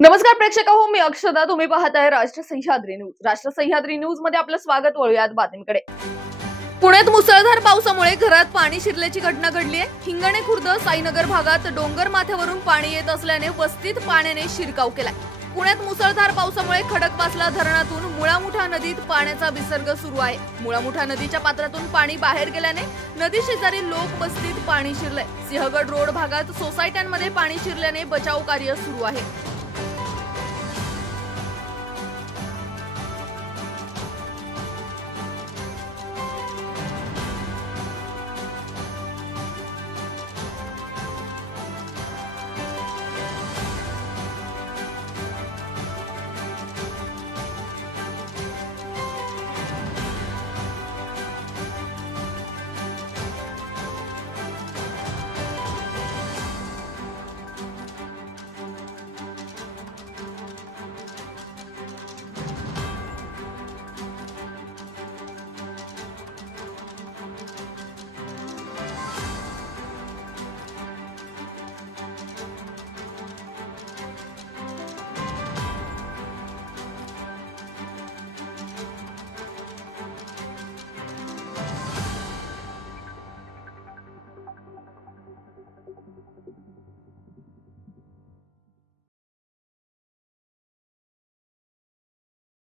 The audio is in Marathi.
नमस्कार प्रेक्षक हो, मी अक्षदा. तुम्ही पाहताय राष्ट्र सह्याद्री न्यूज. राष्ट्र सह्याद्री न्यूज मध्ये आपलं स्वागत. वळूयात बातमीकडे. पुण्यात मुसळधार पावसामुळे घरात पाणी शिरल्याची घटना घडली आहे. हिंगणे खुर्द साईनगर भागात डोंगर माथ्यावरून पाणी येत असल्याने वस्तीत पाण्याने शिरकाव केलाय. पुण्यात मुसळधार पावसामुळे खडकवासला धरणातून मुळामुठा नदीत पाण्याचा विसर्ग सुरू आहे. मुळामुठा नदीच्या पात्रातून पाणी बाहेर गेल्याने नदी शेजारी लोक वस्तीत पाणी शिरलंय. सिंहगड रोड भागात सोसायट्यांमध्ये पाणी शिरल्याने बचाव कार्य सुरू आहे.